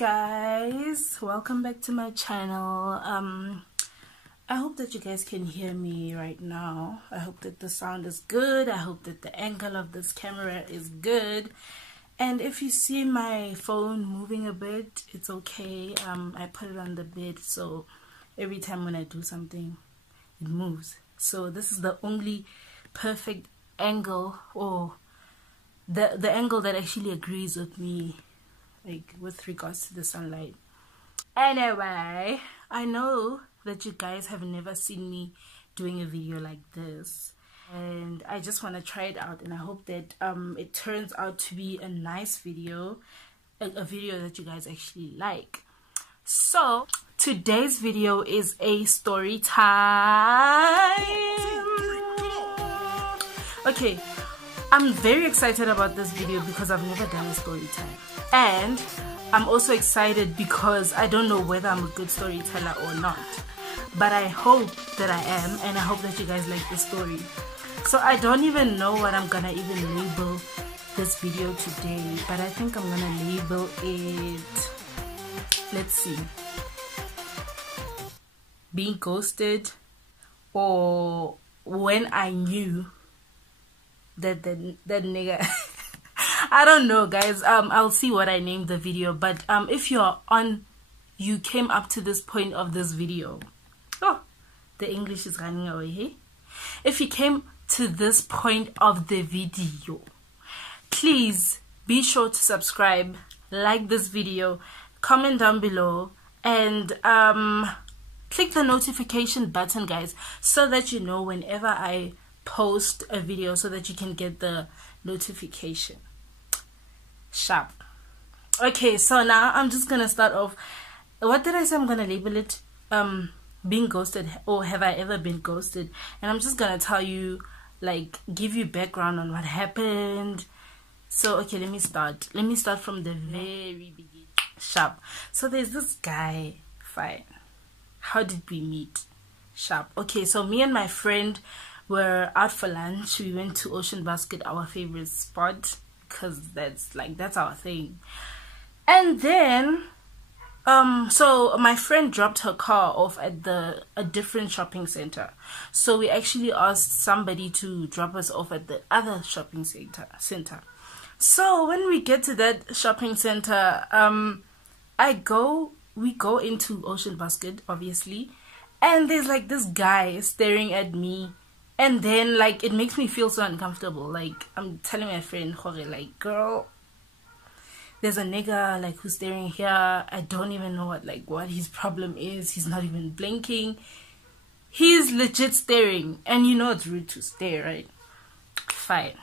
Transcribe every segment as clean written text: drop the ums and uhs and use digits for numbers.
Guys, welcome back to my channel. I hope that you guys can hear me right now. I hope that the sound is good. I hope that the angle of this camera is good. And if you see my phone moving a bit, it's okay. I put it on the bed, so every time when I do something, it moves. So this is the only perfect angle, or the angle that actually agrees with me, like with regards to the sunlight. Anyway, I know that you guys have never seen me doing a video like this, and I just want to try it out, and I hope that it turns out to be a nice video, a video that you guys actually like. So today's video is a story time. Okay, I'm very excited about this video because I've never done a story time. And I'm also excited because I don't know whether I'm a good storyteller or not. But I hope that I am, and I hope that you guys like the story. So I don't even know what I'm gonna even label this video today, but I think I'm gonna label it, let's see, being ghosted, or when I knew that nigga I don't know, guys. I'll see what I named the video, but if you came up to this point of this video, oh, the English is running away, hey? If you came to this point of the video, please be sure to subscribe, like this video, comment down below, and click the notification button, guys, so that you know whenever I post a video, so that you can get the notification. Sharp. Okay, so now I'm just gonna start off. What did I say? I'm gonna label it being ghosted, or have I ever been ghosted? And I'm just gonna tell you, like, give you background on what happened. So okay, let me start from the very beginning. Sharp. So there's this guy. Fine. How did we meet? Sharp. Okay, so me and my friend were out for lunch. We went to Ocean Basket, our favorite spot, because that's our thing. And then so my friend dropped her car off at a different shopping center, so we actually asked somebody to drop us off at the other shopping center. So when we get to that shopping center, we go into Ocean Basket, obviously, and there's like this guy staring at me. And then, like, it makes me feel so uncomfortable. Like, I'm telling my friend, like, girl, there's a nigga, like, who's staring here. I don't even know what his problem is. He's not even blinking. He's legit staring. And you know it's rude to stare, right? Fine.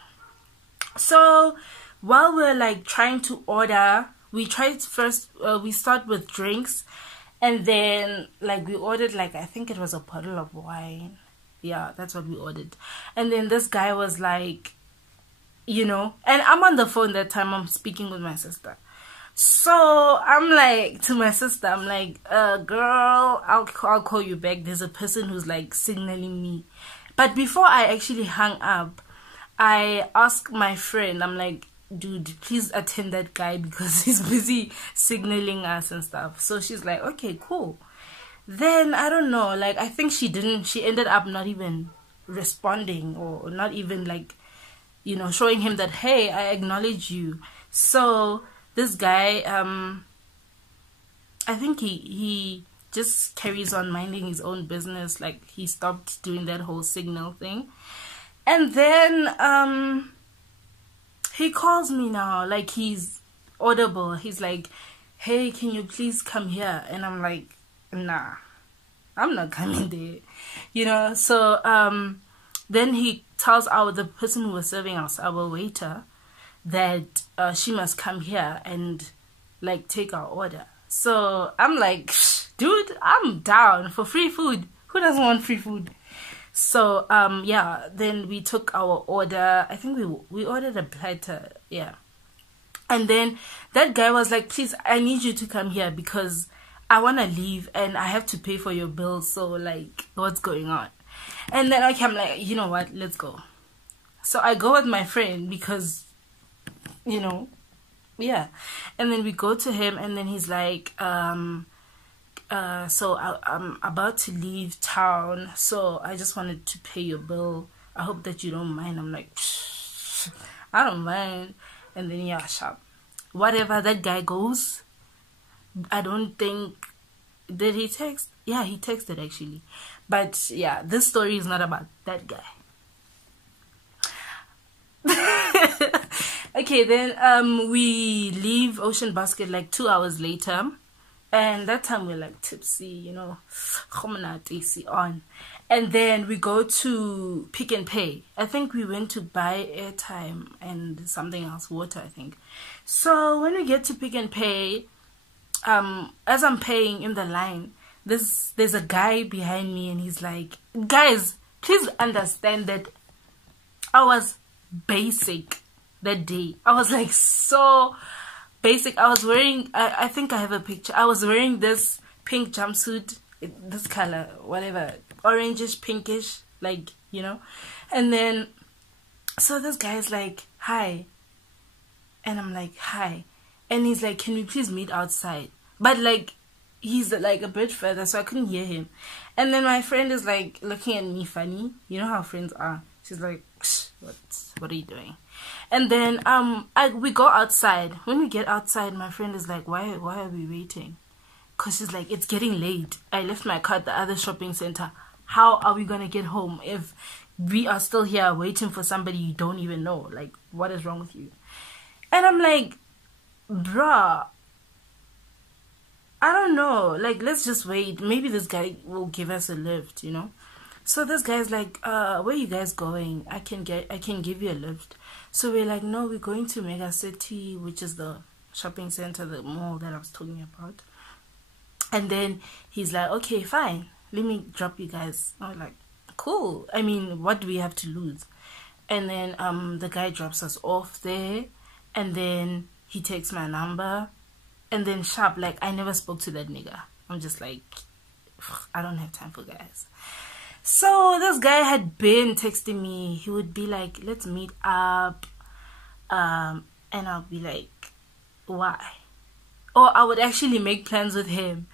So, while we're, like, trying to order, we start with drinks. And then, like, we ordered, like, I think it was a bottle of wine. Yeah, that's what we ordered. And then this guy was like, you know, and I'm on the phone that time. I'm speaking with my sister. So I'm like, to my sister, I'm like, girl, I'll call you back. There's a person who's like signaling me. But before I actually hung up, I asked my friend, I'm like, dude, please attend that guy because he's busy signaling us and stuff. So she's like, okay, cool. Then I don't know, like, I think she ended up not even responding, or not even, like, you know, showing him that, hey, I acknowledge you. So this guy, I think he just carries on minding his own business. Like, he stopped doing that whole signal thing. And then he calls me now, like, he's audible. He's like, hey, can you please come here? And I'm like, nah, I'm not coming there, you know. So then he tells the person who was serving us, our waiter, that she must come here and, like, take our order. So I'm like, dude, I'm down for free food. Who doesn't want free food? So yeah, then we took our order. I think we ordered a platter, yeah. And then that guy was like, please, I need you to come here because I want to leave and I have to pay for your bill. So, like, what's going on? And then I'm like, you know what, let's go. So I go with my friend because, you know, Yeah. And then we go to him, and then he's like, so I'm about to leave town, so I just wanted to pay your bill. I hope that you don't mind. I'm like, I don't mind. And then yeah, sharp. Whatever, that guy goes. I don't think, did he text? Yeah, he texted actually. But yeah, this story is not about that guy. Okay, then we leave Ocean Basket like 2 hours later. And that time we're like tipsy, you know, on. And then we go to Pick and Pay. I think we went to buy airtime and something else, water, I think. So when we get to Pick and Pay, as I'm paying in the line, there's a guy behind me, and he's like, guys, please understand that I was basic that day. I was like so basic. I was wearing, I think I have a picture. I was wearing this pink jumpsuit, this color, whatever, orangish, pinkish, like, you know. And then, so this guy's like, hi. And I'm like, hi. And he's like, can we please meet outside? But like, he's like a bit further, so I couldn't hear him. And then my friend is like looking at me funny. You know how friends are. She's like, what are you doing? And then we go outside. When we get outside, my friend is like, why are we waiting? Because she's like, it's getting late. I left my car at the other shopping center. How are we gonna get home if we are still here waiting for somebody you don't even know? Like, what is wrong with you? And I'm like, bruh, I don't know. Like, let's just wait. Maybe this guy will give us a lift, you know? So this guy's like, where are you guys going? I can give you a lift. So we're like, no, we're going to Mega City, which is the shopping center, the mall that I was talking about. And then he's like, okay, fine, let me drop you guys. I was like, cool. I mean, what do we have to lose? And then the guy drops us off there, and then he takes my number, and then sharp, like, I never spoke to that nigga. I'm just like, I don't have time for guys. So this guy had been texting me. He would be like, let's meet up. And I'll be like, why? Or I would actually make plans with him.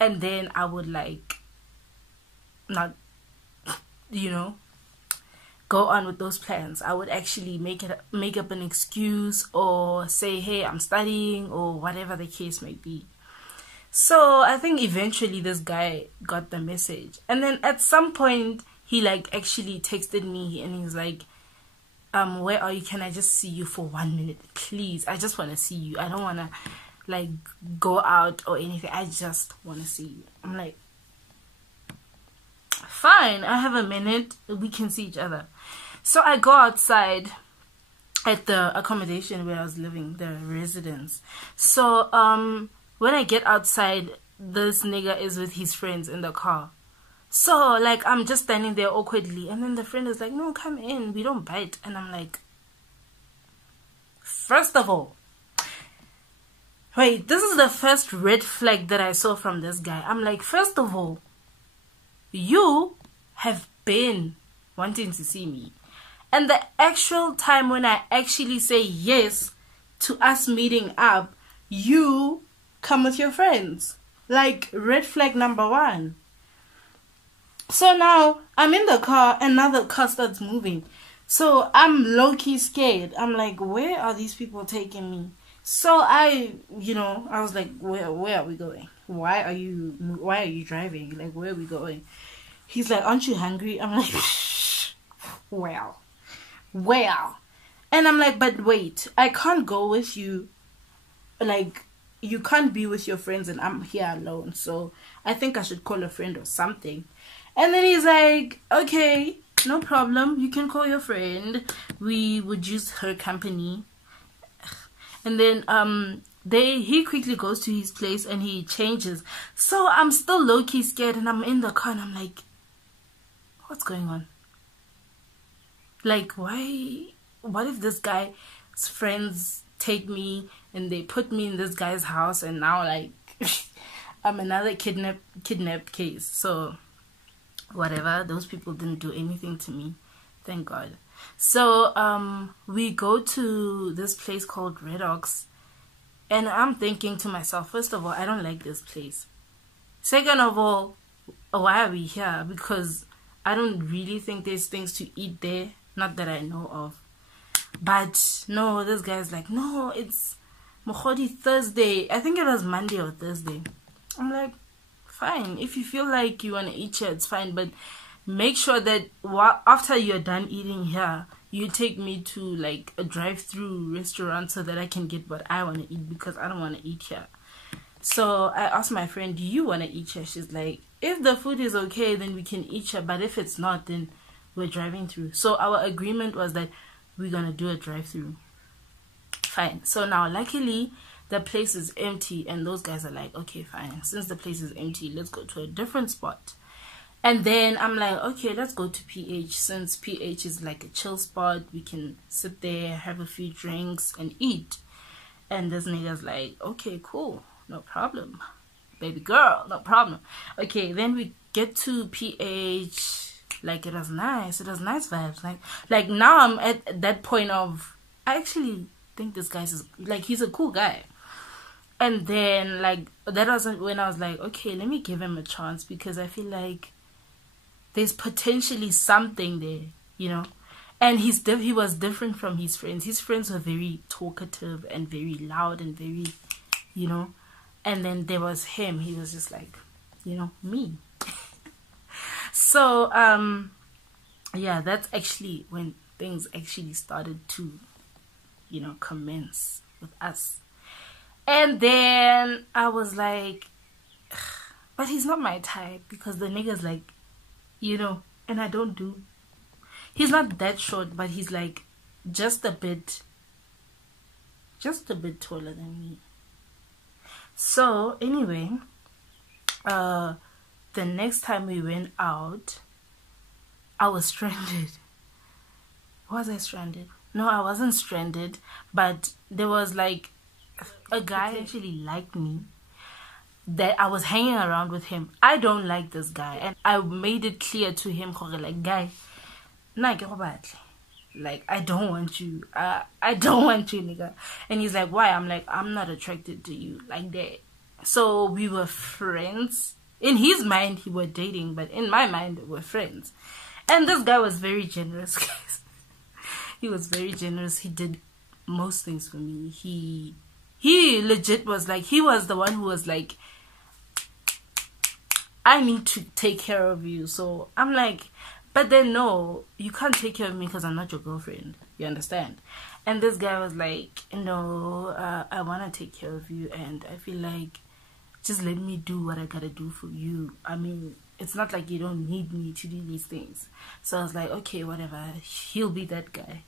And then I would like, not, you know, go on with those plans. I would actually make up an excuse or say, hey, I'm studying, or whatever the case may be. So I think eventually this guy got the message. And then at some point, he like actually texted me, and he's like, where are you? Can I just see you for 1 minute? Please, I just want to see you. I don't want to like go out or anything. I just want to see you. I'm like, fine, I have a minute. We can see each other. So I go outside at the accommodation where I was living, the residence. So when I get outside, this nigga is with his friends in the car. So, like, I'm just standing there awkwardly. And then the friend is like, no, come in. We don't bite. And I'm like, first of all, wait, this is the first red flag that I saw from this guy. I'm like, first of all, you have been wanting to see me. And the actual time when I actually say yes to us meeting up, you come with your friends. Like, red flag number 1. So now I'm in the car, and now the car starts moving. So I'm low-key scared. I'm like, where are these people taking me? So I was like, where are we going? Why are you driving? Like, where are we going? He's like, aren't you hungry? I'm like, well. And I'm like, but wait, I can't go with you. Like, you can't be with your friends and I'm here alone. So I think I should call a friend or something. And then he's like, okay, no problem. You can call your friend. We would use her company. And then he quickly goes to his place and he changes. So I'm still low-key scared, and I'm in the car and I'm like, what's going on? Like, why? What if this guy's friends take me and they put me in this guy's house, and now like I'm another kidnap case? So whatever, those people didn't do anything to me, thank God. So we go to this place called Red Ox, And I'm thinking to myself, first of all, I don't like this place. Second of all, why are we here? Because I don't really think there's things to eat there. Not that I know of. But no, this guy's like, no, it's Mokhodi Thursday. I think it was Monday or Thursday. I'm like, fine. If you feel like you want to eat here, it's fine. But make sure that after you're done eating here, you take me to like a drive-through restaurant so that I can get what I want to eat, because I don't want to eat here. So I asked my friend, do you want to eat here? She's like, if the food is okay, then we can eat here. But if it's not, then we're driving through. So our agreement was that we're going to do a drive-through. Fine. So now, luckily, the place is empty. And those guys are like, okay, fine. Since the place is empty, let's go to a different spot. And then I'm like, okay, let's go to PH. Since PH is like a chill spot, we can sit there, have a few drinks, and eat. And this nigga's like, okay, cool. No problem. Baby girl, no problem. Okay, then we get to PH. Like, it was nice. It was nice vibes. Like now I'm at that point of, I actually think this guy's like, he's a cool guy. And then, like, that wasn't when I was like, okay, let me give him a chance, because I feel like there's potentially something there, you know. And he was different from his friends. His friends were very talkative and very loud and very, you know. And then there was him. He was just like, you know, me. So, yeah, that's actually when things actually started to, you know, commence with us. And then I was like, but he's not my type, because the nigga's like, you know, and I don't do. He's not that short, but he's like just a bit taller than me. So anyway, the next time we went out, I was stranded. Was I stranded? No, I wasn't stranded, but there was like a guy actually liked me, that I was hanging around with him. I don't like this guy, and I made it clear to him, like, guy, like, I don't want you. I don't want you, nigga. And he's like, why? I'm like, I'm not attracted to you like that. So we were friends. In his mind, we were dating, but in my mind, we're friends. And this guy was very generous, guys. He was very generous. He did most things for me. He legit was like, he was the one who was like, I need to take care of you. So I'm like, but then no, you can't take care of me because I'm not your girlfriend. You understand? And this guy was like, no, I want to take care of you, and I feel like just let me do what I gotta do for you. I mean, it's not like you don't need me to do these things. So I was like, okay, whatever, he'll be that guy.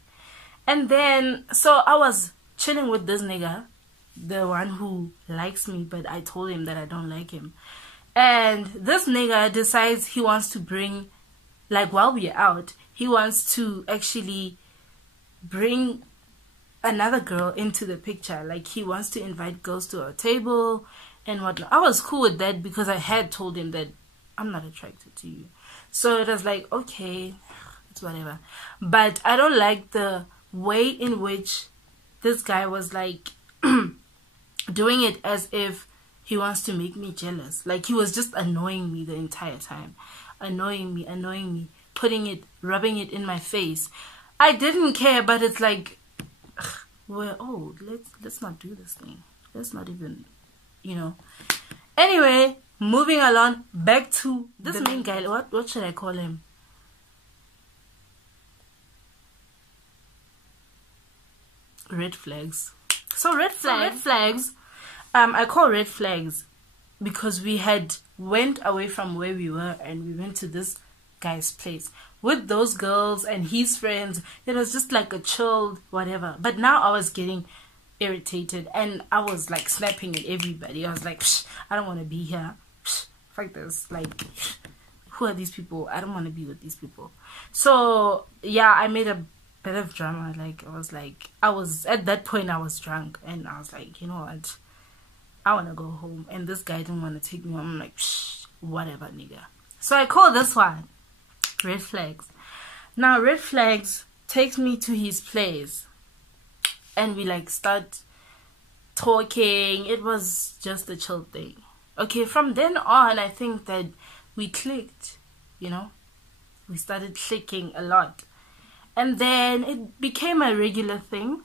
And then, so I was chilling with this nigga, the one who likes me, but I told him that I don't like him. And this nigga decides he wants to bring, like, while we're out, he wants to actually bring another girl into the picture. Like, he wants to invite girls to our table and whatnot. I was cool with that because I had told him that I'm not attracted to you. So it was like, okay, it's whatever. But I don't like the way in which this guy was like doing it as if he wants to make me jealous. Like, he was just annoying me the entire time. Annoying me, rubbing it in my face. I didn't care, but it's like, we're old. Let's not do this thing. Let's not even, you know. Anyway, moving along, back to this main guy. What should I call him? Red flags. So red flags. I call red flags because we had went away from where we were and we went to this guy's place with those girls and his friends. It was just like a chilled whatever. But now I was getting irritated and I was like snapping at everybody. I was like, I don't want to be here. Fuck this. Like, who are these people? I don't want to be with these people. So yeah, I made a bit of drama. Like, I was at that point I was drunk and I was like, you know what, I want to go home. And this guy didn't want to take me home. I'm like, whatever, nigga. So I call this one red flags. Now red flags takes me to his place and we like start talking. It was just a chill thing. Okay, from then on, I think that we clicked, you know. We started clicking a lot. And then it became a regular thing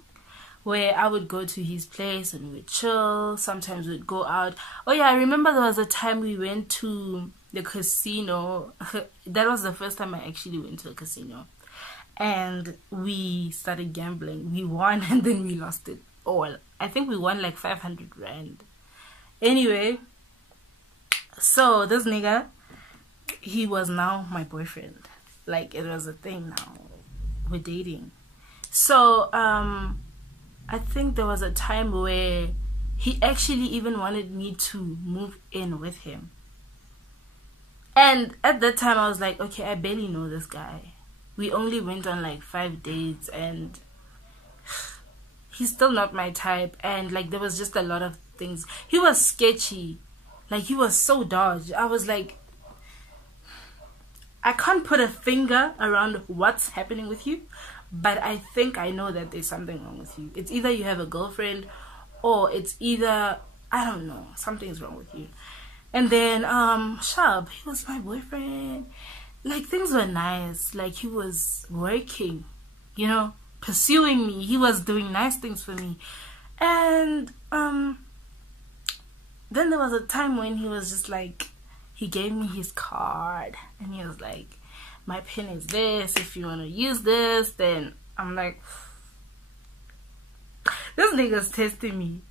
where I would go to his place and we'd chill. Sometimes we'd go out. Oh yeah, I remember there was a time we went to the casino. That was the first time I actually went to a casino. And we started gambling. We won and then we lost it all. I think we won like 500 rand. Anyway, so this nigga, he was now my boyfriend. Like, it was a thing now. We're dating. So, I think there was a time where he actually even wanted me to move in with him. And at that time, I was like, okay, I barely know this guy. We only went on like 5 dates and he's still not my type. And like, there was just a lot of things. He was sketchy. Like, he was so dodgy. I was like, I can't put a finger around what's happening with you, but I think I know that there's something wrong with you. It's either you have a girlfriend, or it's either, I don't know, something's wrong with you. And then, Shab, he was my boyfriend. Like, things were nice. Like, he was working, you know, pursuing me. He was doing nice things for me. And, then there was a time when he was just like, he gave me his card and he was like, my pin is this, if you want to use this. Then I'm like, this nigga's testing me.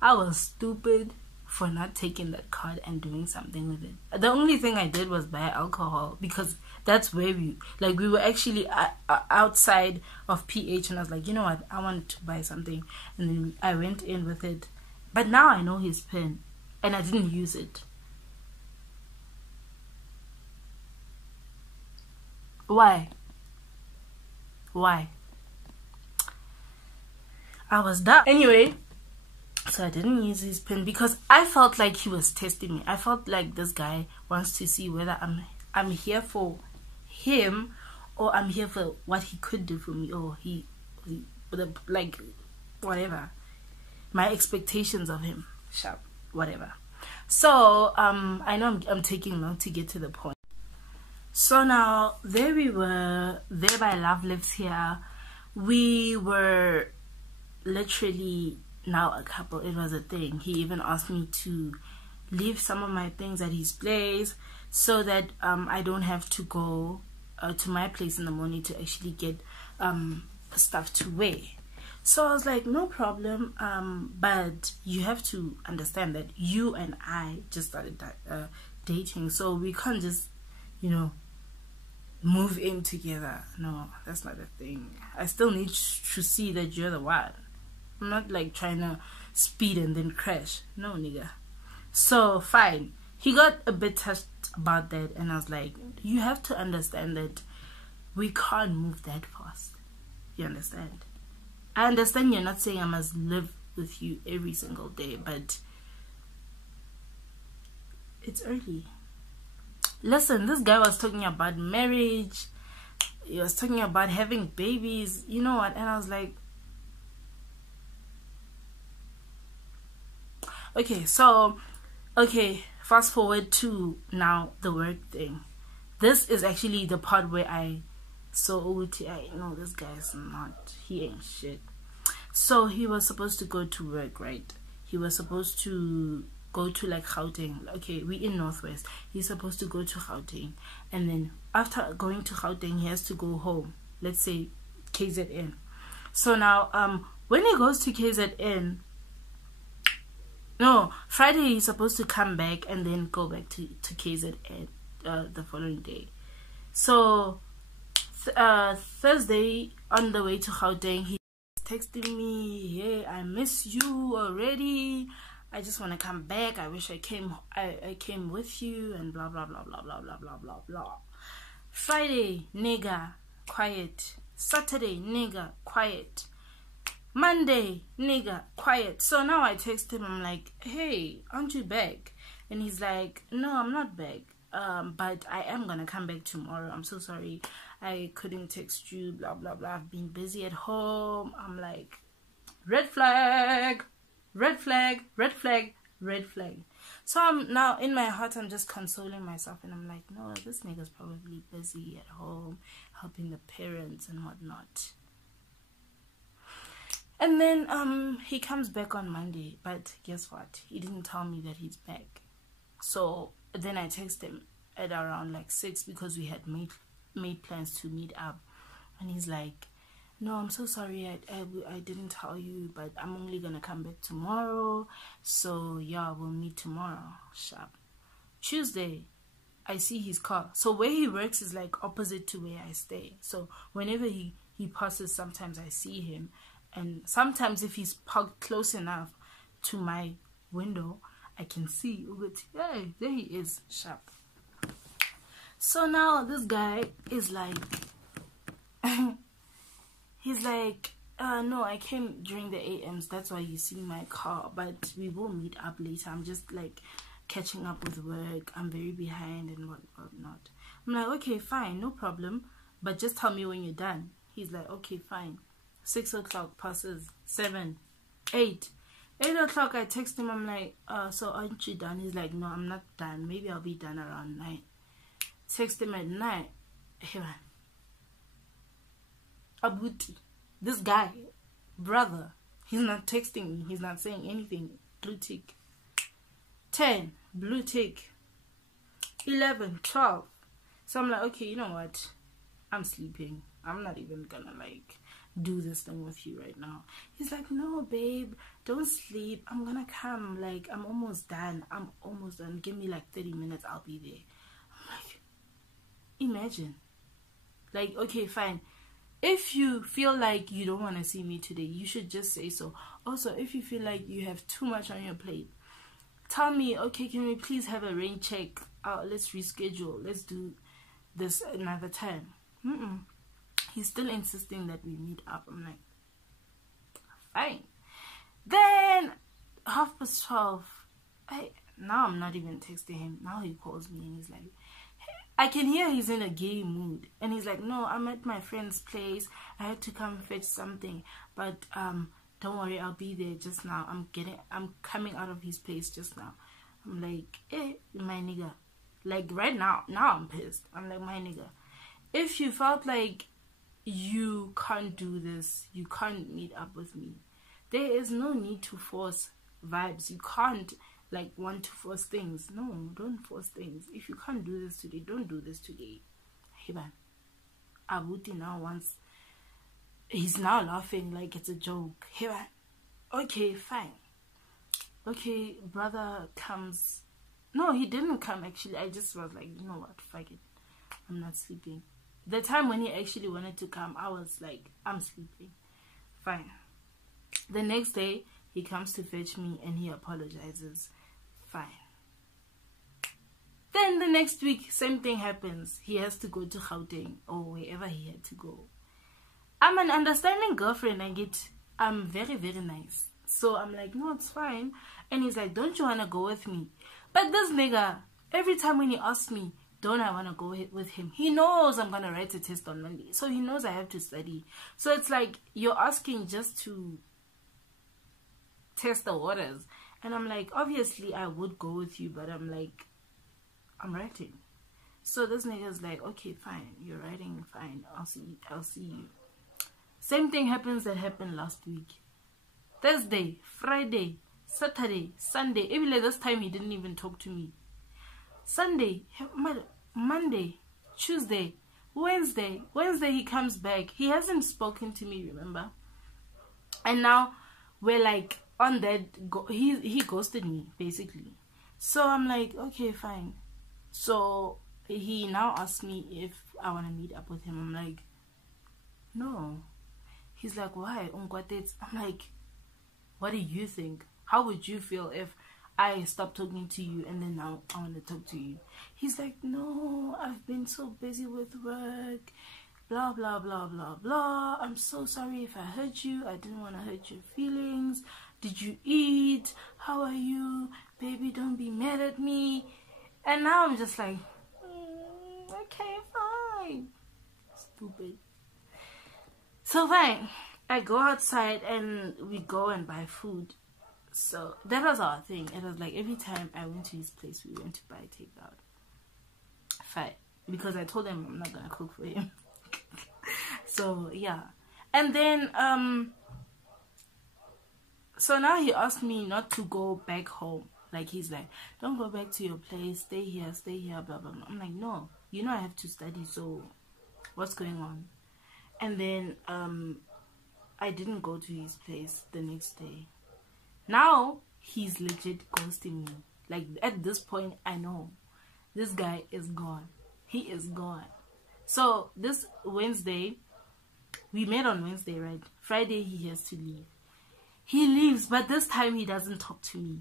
I was stupid for not taking that card and doing something with it. The only thing I did was buy alcohol, because that's where we were actually outside of PH, and I was like, you know what, I want to buy something, and then I went in with it. But now I know his pin, and I didn't use it. Why? I was dumb. Anyway, so I didn't use his pin because I felt like he was testing me. I felt like this guy wants to see whether I'm here for him, or I'm here for what he could do for me, or he like, whatever. My expectations of him, sharp, whatever. So I know I'm taking long to get to the point. So now there we were, there by Love Lives Here. We were literally now a couple. It was a thing. He even asked me to leave some of my things at his place so that I don't have to go to my place in the morning to actually get stuff to wear. So I was like, no problem, but you have to understand that you and I just started dating, so we can't just, you know, move in together. No, that's not a thing. I still need to see that you're the one. I'm not like trying to speed and then crash. No, nigga. So fine, he got a bit touched about that, and I was like, you have to understand that we can't move that fast. You understand? I understand you're not saying I must live with you every single day, but it's early. Listen, this guy was talking about marriage. He was talking about having babies. You know what? And I was like, okay, so, okay, fast forward to now the work thing. This is actually the part where I saw OT. No, this guy's not, he ain't shit. So he was supposed to go to work, right? He was supposed to go to like Gauteng. Okay, we in Northwest. He's supposed to go to Gauteng, and then after going to Gauteng, he has to go home. Let's say KZN. So now, when he goes to KZN, no, Friday he's supposed to come back and then go back to KZN the following day. So Thursday on the way to Gauteng, he texting me, hey, I miss you already, I just want to come back, I wish I came with you, and blah blah blah blah blah blah blah blah blah. Friday, nigga, quiet. Saturday, nigga, quiet. Monday, nigga, quiet. So now I text him, I'm like, hey, aren't you back? And he's like, no, I'm not back, but I am gonna come back tomorrow. I'm so sorry I couldn't text you, blah blah blah, I've been busy at home. I'm like, red flag. red flag, red flag, red flag. So I'm now in my heart, I'm just consoling myself, and I'm like, no, this nigga's probably busy at home helping the parents and whatnot. And then he comes back on Monday, but guess what? He didn't tell me that he's back. So then I text him at around like 6 because we had made plans to meet up, and he's like, no, I'm so sorry, I didn't tell you, but I'm only gonna come back tomorrow, so yeah, we'll meet tomorrow. Sharp. Tuesday, I see his car. So where he works is like opposite to where I stay, so whenever he passes, sometimes I see him, and sometimes if he's parked close enough to my window, I can see, hey, there he is. Sharp. So now this guy is like he's like, no, I came during the AMs, that's why you see my car, but we will meet up later. I'm just like catching up with work, I'm very behind and whatnot. I'm like, okay, fine, no problem, but just tell me when you're done. He's like, okay, fine. 6 o'clock passes, 7, 8 o'clock. I text him, I'm like, so aren't you done? He's like, no, I'm not done, maybe I'll be done around 9. Text him at 9. Hey man, Abuti, this guy, brother, he's not texting me, he's not saying anything. Blue tick. 10, blue tick. 11, 12. So I'm like, okay, you know what, I'm sleeping, I'm not even gonna like do this thing with you right now. He's like, no babe, don't sleep, I'm gonna come, like I'm almost done, give me like 30 minutes, I'll be there. I'm like, imagine, like, okay, fine, if you feel like you don't want to see me today, you should just say so. Also, if you feel like you have too much on your plate, tell me, okay, can we please have a rain check? Let's reschedule, let's do this another time. He's still insisting that we meet up. I'm like, fine. Then 12:30, now I'm not even texting him. Now he calls me and he's like, I can hear he's in a gay mood, and he's like, no, I'm at my friend's place, I had to come fetch something, but don't worry, I'll be there just now. I'm coming out of his place just now. I'm like, my nigga, like right now I'm pissed. I'm like, my nigga, if you felt like you can't do this, you can't meet up with me, there is no need to force vibes. You can't like want to force things. No, don't force things. If you can't do this today, don't do this today. Hiban, Abuti now wants, he's now laughing like it's a joke. Hiban, okay, fine. Okay, brother comes. No, he didn't come actually. I just was like, you know what, fuck it, I'm not sleeping. The time when he actually wanted to come, I was like, I'm sleeping. Fine. The next day, he comes to fetch me and he apologizes. Fine. Then the next week, same thing happens. He has to go to Gauteng or wherever he had to go. I'm an understanding girlfriend. I'm very, very nice. So I'm like, no, it's fine. And he's like, don't you want to go with me? But this nigga, every time when he asks me, don't I want to go with him, he knows I'm going to write a test on Monday. So he knows I have to study. So it's like, you're asking just to test the waters. And I'm like, obviously I would go with you, but I'm like, I'm writing. So this nigga's like, okay, fine, you're writing, fine, I'll see you. Same thing happens that happened last week. Thursday, Friday, Saturday, Sunday. Even like this time he didn't even talk to me. Sunday, Monday, Tuesday, Wednesday he comes back. He hasn't spoken to me, remember? And now we're like on that, he ghosted me basically. So I'm like, okay, fine. So he now asks me if I want to meet up with him. I'm like, no. He's like, why? I'm like, what do you think? How would you feel if I stopped talking to you and then now I want to talk to you? He's like, no, I've been so busy with work, blah blah blah blah blah. I'm so sorry if I hurt you. I didn't want to hurt your feelings. Did you eat? How are you? Baby, don't be mad at me. And now I'm just like, okay, fine. Stupid. So fine, I go outside and we go and buy food. So that was our thing. It was like every time I went to his place, we went to buy takeout. Fine. Because I told him I'm not gonna cook for him. So yeah. And then so now he asked me not to go back home. Like, he's like, don't go back to your place, stay here, blah blah blah. I'm like, no, you know I have to study, so what's going on? And then I didn't go to his place the next day. Now he's legit ghosting me. Like, at this point, I know this guy is gone. He is gone. So this Wednesday, we met on Wednesday, right? Friday he has to leave. He leaves, but this time he doesn't talk to me.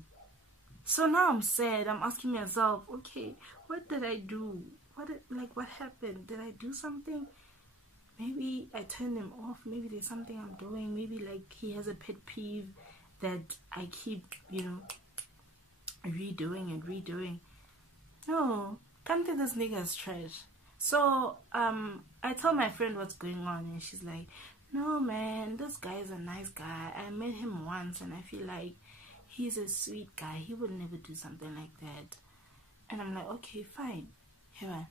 So now I'm sad. I'm asking myself, okay, what did I do? What happened? Did I do something? Maybe I turned him off. Maybe there's something I'm doing. Maybe like he has a pet peeve that I keep, redoing. No, can't think this nigga is trash. So I tell my friend what's going on, and she's like, no man, this guy is a nice guy. I met him once and I feel like he's a sweet guy. He would never do something like that. And I'm like, okay, fine. Here.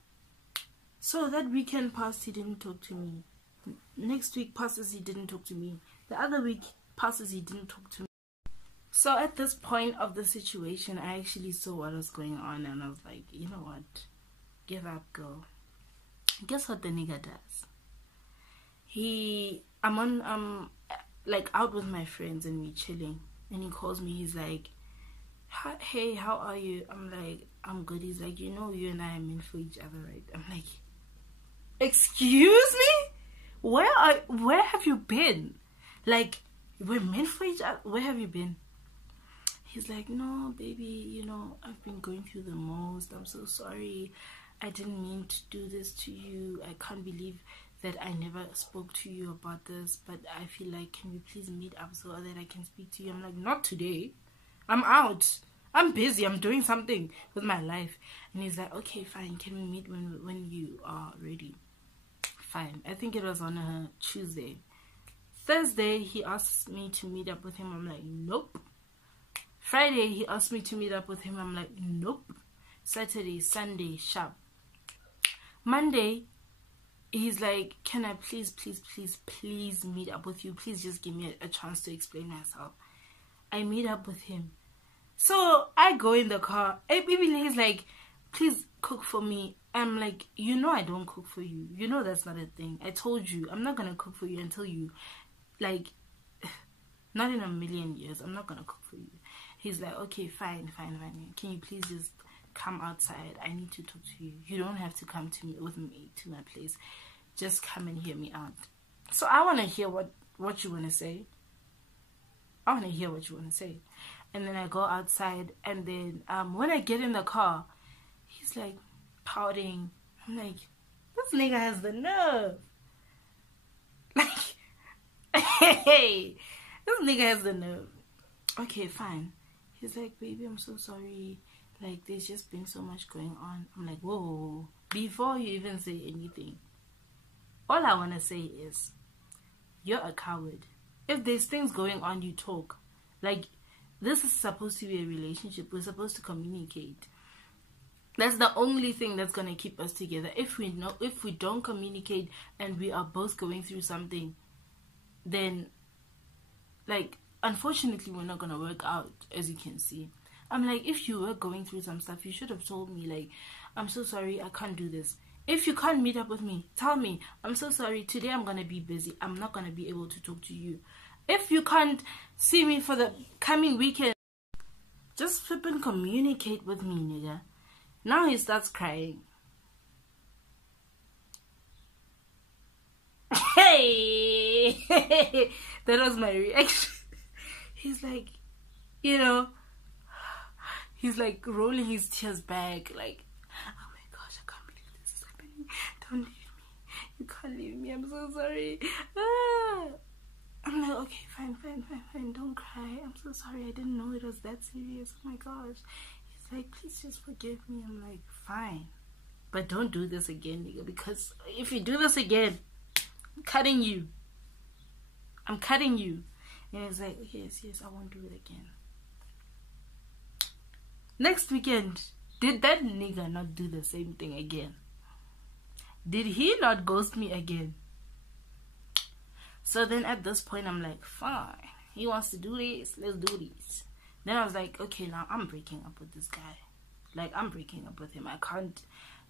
So that weekend passed, he didn't talk to me. Next week passes, he didn't talk to me. The other week passes, he didn't talk to me. So at this point of the situation, I actually saw what was going on, and I was like, you know what? Give up, girl. Guess what the nigga does? I'm on like out with my friends and we chilling, and he calls me. He's like, hey, how are you? I'm like, I'm good. He's like, you and I are meant for each other, right? I'm like, excuse me? Where have you been? Like, we're meant for each other? Where have you been? He's like, no, baby, I've been going through the most. I'm so sorry. I didn't mean to do this to you. I can't believe that I never spoke to you about this, but I feel like, can we please meet up so that I can speak to you? I'm like, not today. I'm out. I'm busy. I'm doing something with my life. And he's like, okay, fine. Can we meet when you are ready? Fine. I think it was on a Tuesday. Thursday, he asked me to meet up with him. I'm like, nope. Friday, he asked me to meet up with him. I'm like, nope. Saturday, Sunday, sharp. Monday, he's like, can I please meet up with you? Please just give me a chance to explain myself. I meet up with him. So I go in the car. He's like, please cook for me. I'm like, I don't cook for you. That's not a thing. I told you, I'm not going to cook for you until you, like, not in a million years. I'm not going to cook for you. He's like, okay, fine. Can you please just come outside? I need to talk to you. You don't have to come with me to my place. Just come and hear me out. So I want to hear what you want to say. And then I go outside, and then when I get in the car, he's like pouting. I'm like, this nigga has the nerve. Like, hey, this nigga has the nerve. Okay, fine. He's like, baby, I'm so sorry. Like, there's just been so much going on. I'm like, whoa. Before you even say anything, all I want to say is, you're a coward. If there's things going on, you talk. Like, this is supposed to be a relationship. We're supposed to communicate. That's the only thing that's going to keep us together. If we don't communicate and we are both going through something, then, like, unfortunately, we're not going to work out, as you can see. I'm like, if you were going through some stuff, you should have told me, like, I'm so sorry, I can't do this. If you can't meet up with me, tell me, I'm so sorry, today I'm going to be busy. I'm not going to be able to talk to you. If you can't see me for the coming weekend, just flip and communicate with me, nigga. Now he starts crying. Hey! That was my reaction. He's like, he's like rolling his tears back, like, oh my gosh, I can't believe this is happening. Don't leave me. You can't leave me. I'm so sorry. I'm like, okay, fine. Don't cry. I'm so sorry. I didn't know it was that serious. Oh my gosh. He's like, please just forgive me. I'm like, fine. But don't do this again, nigga. Because if you do this again, I'm cutting you. And he's like, yes, I won't do it again. Next weekend, did that nigga not do the same thing again? Did he not ghost me again? So then at this point, I'm like, fine. He wants to do this. Let's do this. Then I was like, okay, now I'm breaking up with this guy. Like, I'm breaking up with him. I can't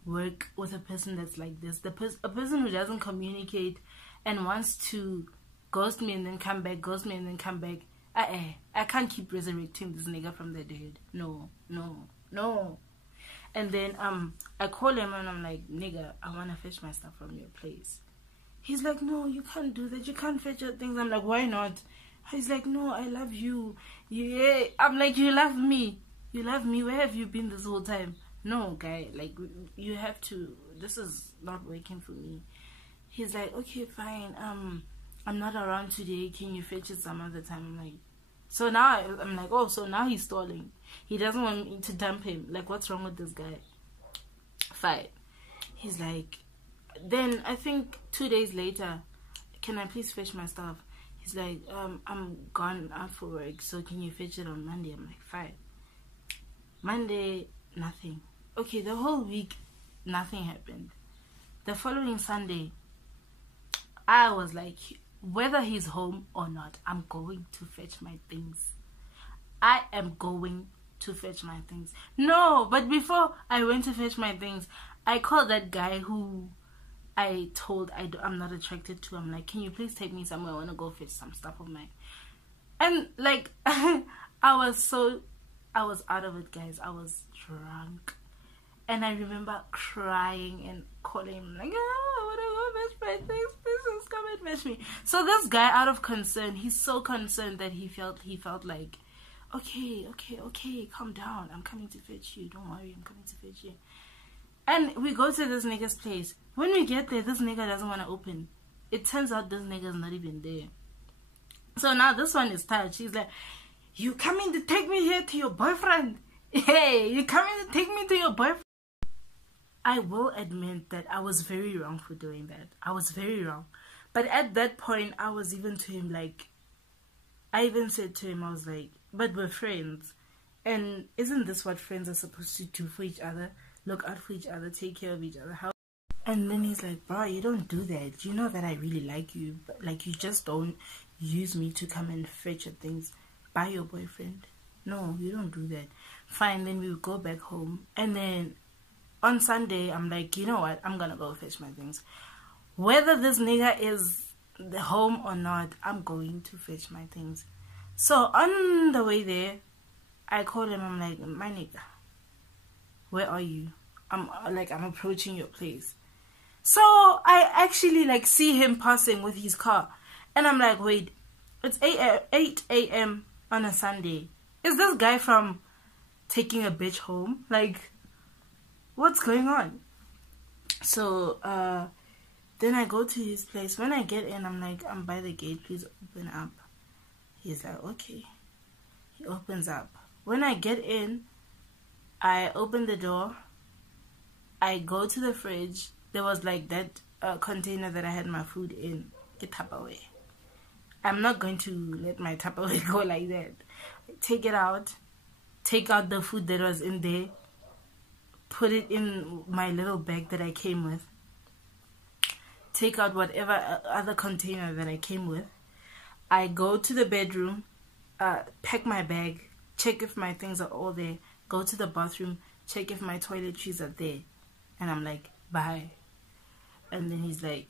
work with a person that's like this. A person who doesn't communicate and wants to ghost me and then come back, ghost me and then come back. I can't keep resurrecting this nigga from the dead. No. And then I call him and I'm like, nigga, I want to fetch my stuff from your place. He's like, no, you can't do that. You can't fetch your things. I'm like, why not? He's like, no, I love you. Yeah. I'm like, you love me. You love me. Where have you been this whole time? No, guy. Like, you have to. This is not working for me. He's like, okay, fine. I'm not around today. Can you fetch it some other time? I'm like, so now I'm like, oh, so now he's stalling. He doesn't want me to dump him. Like, what's wrong with this guy? Fine. He's like, then I think 2 days later, can I please fetch my stuff? He's like, I'm gone out for work, so can you fetch it on Monday? I'm like, fine. Monday, nothing. Okay, the whole week, nothing happened. The following Sunday, I was like, whether he's home or not, I'm going to fetch my things. I am going to fetch my things. No, but before I went to fetch my things, I called that guy who I told I'm not attracted to. I'm like, can you please take me somewhere? I want to go fetch some stuff of mine. And like, I was out of it, guys. I was drunk. And I remember crying and calling him like, oh, I want to go fetch my things. Please just come and fetch me. So this guy, out of concern, he's so concerned that he felt like, okay, calm down. I'm coming to fetch you. Don't worry, I'm coming to fetch you. And we go to this nigga's place. When we get there, this nigga doesn't want to open. It turns out this nigga's not even there. So now this one is tired. She's like, you coming to take me here to your boyfriend? Hey, you coming to take me to your boyfriend? I will admit that I was very wrong for doing that. I was very wrong. But at that point, I was even to him like, I even said to him, I was like, but we're friends. And isn't this what friends are supposed to do for each other? Look out for each other, take care of each other. And then he's like, bro, you don't do that. You know that I really like you. But like, you just don't use me to come and fetch your things by your boyfriend. No, you don't do that. Fine, then we go back home. And then on Sunday, I'm like, you know what? I'm going to go fetch my things. Whether this nigga is home or not, I'm going to fetch my things. So on the way there, I call him. I'm like, my nigga, where are you? I'm approaching your place. So I actually like see him passing with his car. And I'm like, wait, it's 8 a.m. on a Sunday. Is this guy from taking a bitch home? Like, what's going on? So then I go to his place. When I get in, I'm like, I'm by the gate, please open up. He's like, okay. He opens up. When I get in, I open the door. I go to the fridge. There was like that container that I had my food in. Get Tupperware. I'm not going to let my Tupperware go like that. Take it out. Take out the food that was in there. Put it in my little bag that I came with. Take out whatever other container that I came with. I go to the bedroom. Pack my bag. Check if my things are all there. Go to the bathroom. Check if my toiletries are there. And I'm like, bye. And then he's like,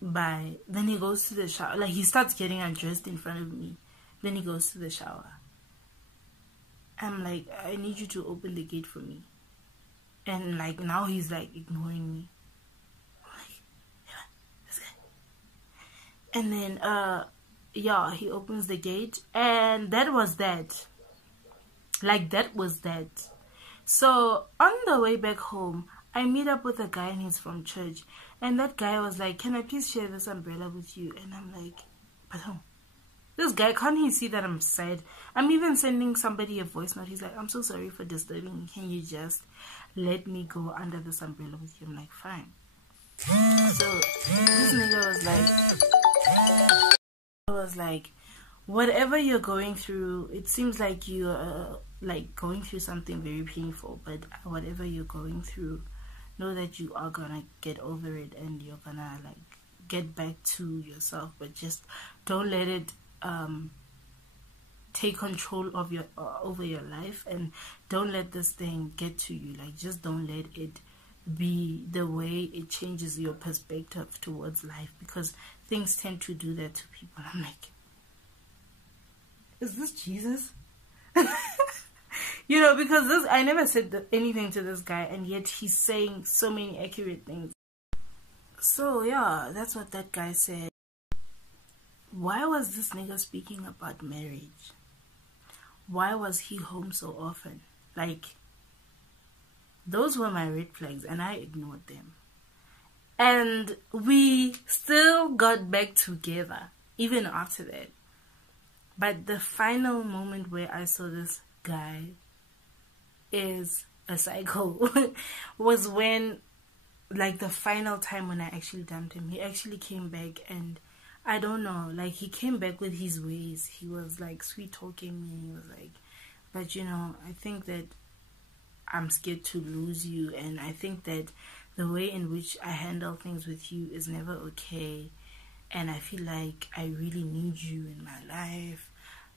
bye. Then he goes to the shower. Like, he starts getting undressed in front of me. Then he goes to the shower. I'm like, I need you to open the gate for me. And like, now he's like ignoring me. I'm like, yeah, this guy. And then yeah, he opens the gate. And that was that. Like, that was that. So on the way back home, I meet up with a guy and he's from church. And that guy was like, can I please share this umbrella with you? And I'm like, but who? This guy, can't he see that I'm sad? I'm even sending somebody a voice note. He's like, I'm so sorry for disturbing you. Can you just let me go under this umbrella with you? I'm like, fine. So this nigga was like, whatever you're going through, it seems like you're like going through something very painful, but whatever you're going through, know that you are gonna get over it and you're gonna like get back to yourself. But just don't let it take control of your over your life, and don't let this thing get to you. Like, just don't let it be the way it changes your perspective towards life, because things tend to do that to people. I'm like, is this Jesus? You know, because this, I never said anything to this guy, and yet he's saying so many accurate things. So yeah, that's what that guy said. Why was this nigga speaking about marriage? Why was he home so often? Like, those were my red flags, and I ignored them. And we still got back together, even after that. But the final moment where I saw this guy is a psycho was when, like, the final time when I actually dumped him. He actually came back, and I don't know, like, he came back with his ways. He was like sweet talking me. He was like, but you know, I think that I'm scared to lose you, and I think that the way in which I handle things with you is never okay, and I feel like I really need you in my life.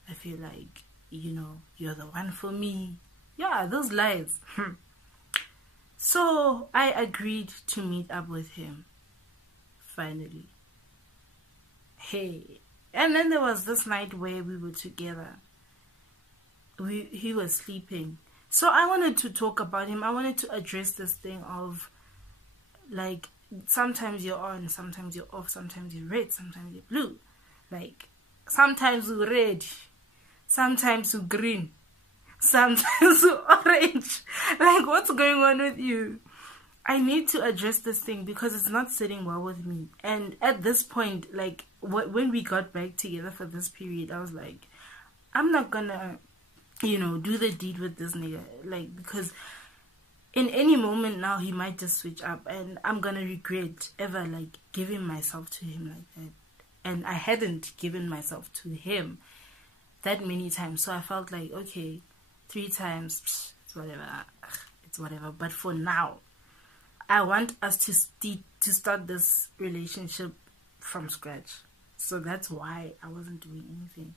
I feel like, you know, you're the one for me. Yeah, those lies. So I agreed to meet up with him, finally. Hey, and then there was this night where we were together. He was sleeping. So I wanted to talk about him. I wanted to address this thing of, like, sometimes you're on, sometimes you're off, sometimes you're red, sometimes you're blue. Like, sometimes you're red, sometimes you're green, sometimes you're orange. Like, what's going on with you? I need to address this thing because it's not sitting well with me. And at this point, like, when we got back together for this period, I was like, I'm not gonna, you know, do the deed with this nigga. Like, because in any moment now, he might just switch up, and I'm gonna regret ever, like, giving myself to him like that. And I hadn't given myself to him that many times. So I felt like, okay, 3 times, it's whatever. It's whatever. But for now, I want us to start this relationship from scratch. So that's why I wasn't doing anything.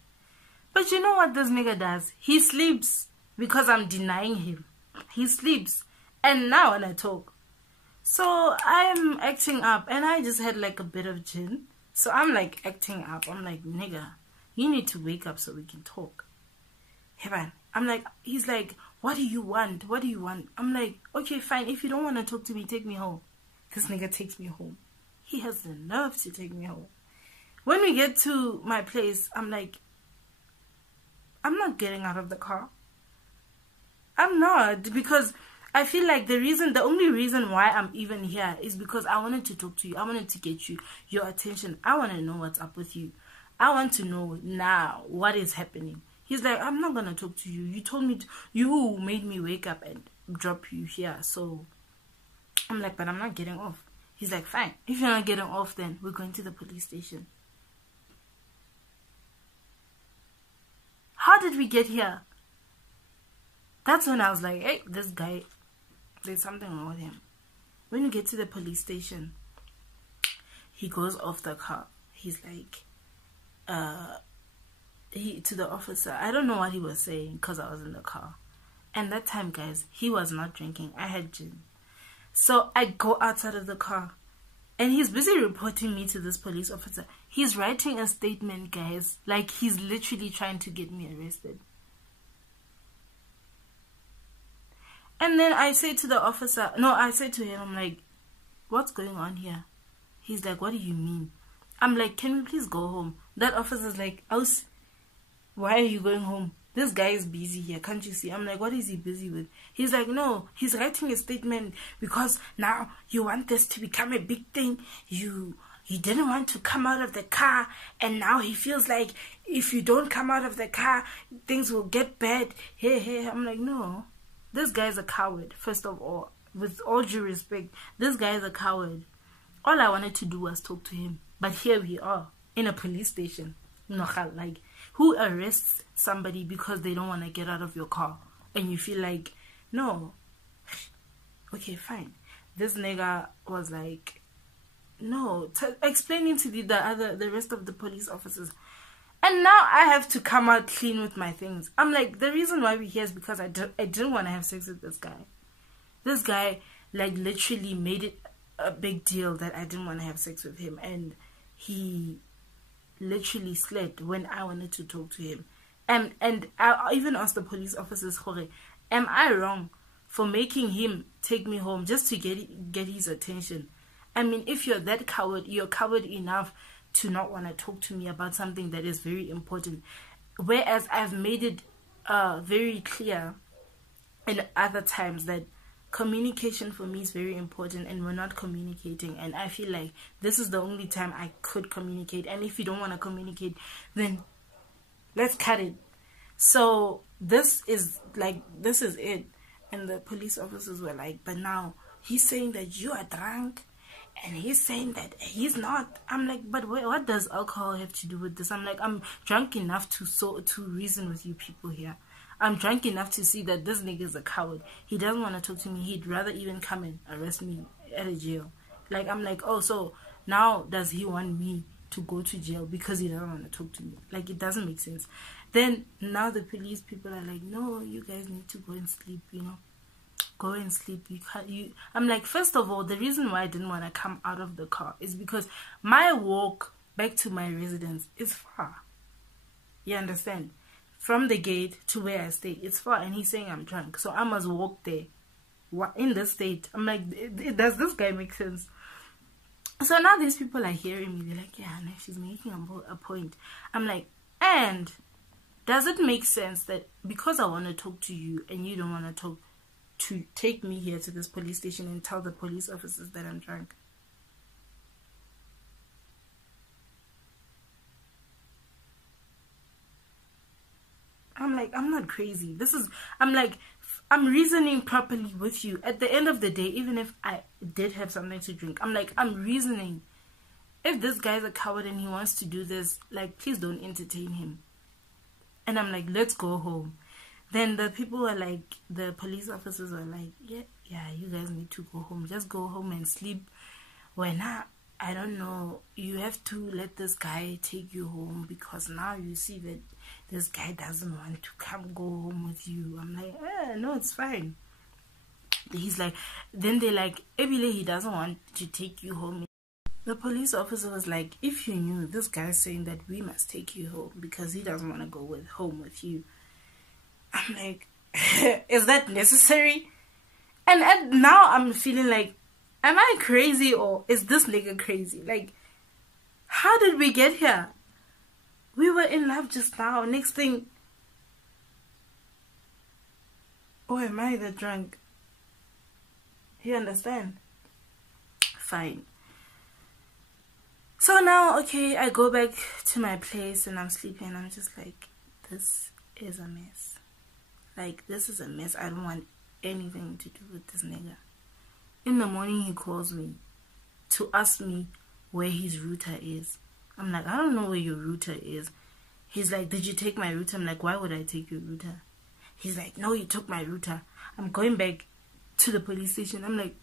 But you know what this nigga does? He sleeps because I'm denying him. He sleeps. And now when I talk. So I'm acting up, and I just had like a bit of gin. So I'm like acting up. I'm like, nigga, you need to wake up so we can talk. Hey man, I'm like, he's like, what do you want? What do you want? I'm like, okay, fine. If you don't want to talk to me, take me home. This nigga takes me home. He has the nerve to take me home. When we get to my place, I'm like, I'm not getting out of the car. I'm not, because I feel like the only reason why I'm even here is because I wanted to talk to you. I wanted to get your attention. I want to know what's up with you. I want to know now what is happening. He's like, I'm not going to talk to you. You told me you made me wake up and drop you here. So I'm like, but I'm not getting off. He's like, fine. If you're not getting off, then we're going to the police station. How did we get here? That's when I was like, hey, this guy, there's something wrong with him. When we get to the police station, he goes off the car. He's like, to the officer, I don't know what he was saying because I was in the car. And that time, guys, he was not drinking. I had gin. So I go outside of the car, and he's busy reporting me to this police officer. He's writing a statement, guys. Like, he's literally trying to get me arrested. And then I say to the officer, no, I say to him, I'm like, what's going on here? He's like, what do you mean? I'm like, can we please go home? That officer's like, why are you going home? This guy is busy here, can't you see? I'm like, what is he busy with? He's like, no, he's writing a statement because now you want this to become a big thing. You didn't want to come out of the car, and now he feels like if you don't come out of the car, things will get bad. Hey. I'm like, no. This guy's a coward, first of all. With all due respect, this guy is a coward. All I wanted to do was talk to him. But here we are, in a police station. Like, who arrests somebody because they don't want to get out of your car? and you feel like, no, okay, fine. This nigga was like, no, explaining to the rest of the police officers. And now I have to come out clean with my things. I'm like, the reason why we're here is because I didn't want to have sex with this guy. This guy, like, literally made it a big deal that I didn't want to have sex with him. And he literally slept when I wanted to talk to him. And I even asked the police officers, am I wrong for making him take me home just to get his attention? I mean, if you're that coward, you're coward enough to not want to talk to me about something that is very important. Whereas I've made it very clear in other times that communication for me is very important, and we're not communicating. And I feel like this is the only time I could communicate. And if you don't want to communicate, then let's cut it. So this is it. And the police officers were like, but now he's saying that you are drunk. And he's saying that he's not. I'm like, but what does alcohol have to do with this? I'm like, I'm drunk enough to reason with you people here. I'm drunk enough to see that this nigga is a coward. He doesn't want to talk to me. He'd rather even come and arrest me at a jail. Like, I'm like, oh, so now does he want me to go to jail because he doesn't want to talk to me? Like, it doesn't make sense. Then now the police people are like, no, you guys need to go and sleep, you know. Go and sleep. You can't. I'm like, first of all, the reason why I didn't want to come out of the car is because my walk back to my residence is far. You understand? From the gate to where I stay, it's far. And he's saying I'm drunk, so I must walk there. In this state, I'm like, does this guy make sense? So now these people are hearing me. They're like, yeah, no, she's making a point. I'm like, and does it make sense that because I want to talk to you and you don't want to talk, to take me here to this police station and tell the police officers that I'm drunk? I'm like, I'm not crazy. I'm like, I'm reasoning properly with you. At the end of the day, even if I did have something to drink, I'm like, I'm reasoning. If this guy's a coward and he wants to do this, like, please don't entertain him. And I'm like, let's go home. Then the people were like, the police officers were like, yeah, you guys need to go home. Just go home and sleep. When I don't know, you have to let this guy take you home because now you see that this guy doesn't want to go home with you. I'm like, no, it's fine. He's like, then they're like, Ebile, he doesn't want to take you home. The police officer was like, if you knew, this guy's saying that we must take you home because he doesn't want to go home with you. I'm like, is that necessary? And now I'm feeling like, am I crazy or is this nigga crazy? Like, how did we get here? We were in love just now. Next thing, oh, am I the drunk? You understand? Fine. So now, okay, I go back to my place and I'm sleeping. I'm just like, this is a mess. Like, this is a mess. I don't want anything to do with this nigga. In the morning, he calls me to ask me where his router is. I'm like, I don't know where your router is. He's like, did you take my router? I'm like, why would I take your router? He's like, no, you took my router. I'm going back to the police station. I'm like,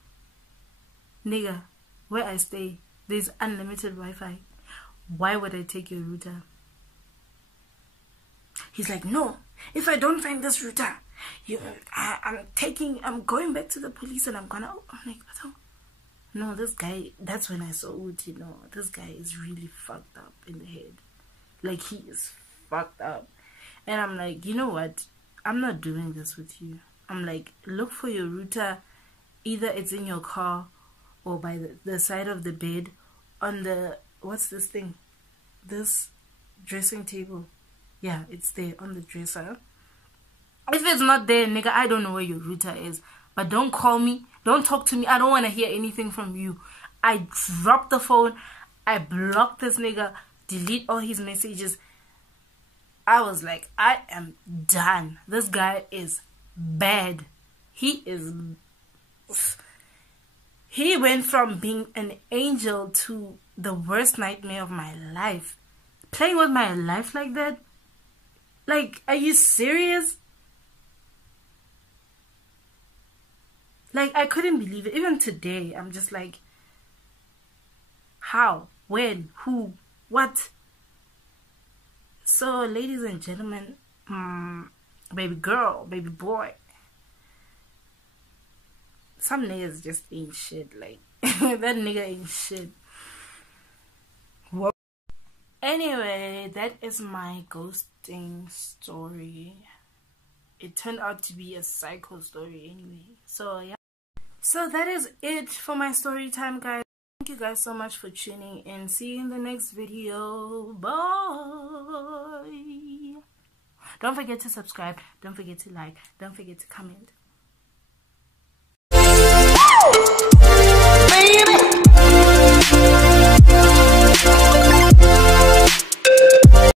nigga, where I stay, there's unlimited Wi-Fi. Why would I take your router? He's like, no, if I don't find this router, I'm going back to the police and I'm like, what? No, this guy, that's when I saw Uti. No, this guy is really fucked up in the head. Like, he is fucked up. And I'm like, you know what? I'm not doing this with you. I'm like, look for your router. Either it's in your car or by the side of the bed on the, what's this thing? This dressing table. Yeah, it's there on the dresser. If it's not there, nigga, I don't know where your router is. But don't call me. Don't talk to me. I don't want to hear anything from you. I dropped the phone. I blocked this nigga. Delete all his messages. I was like, I am done. This guy is bad. He went from being an angel to the worst nightmare of my life. Playing with my life like that? Like, are you serious? Like, I couldn't believe it. Even today, I'm just like, how, when, who, what? So, ladies and gentlemen, baby girl, baby boy, some niggas just ain't shit. Like, that nigga ain't shit. What? Anyway, that is my ghosting story. It turned out to be a psycho story anyway. So, yeah. So, that is it for my story time, guys. Thank you guys so much for tuning in. See you in the next video. Bye. Don't forget to subscribe. Don't forget to like. Don't forget to comment.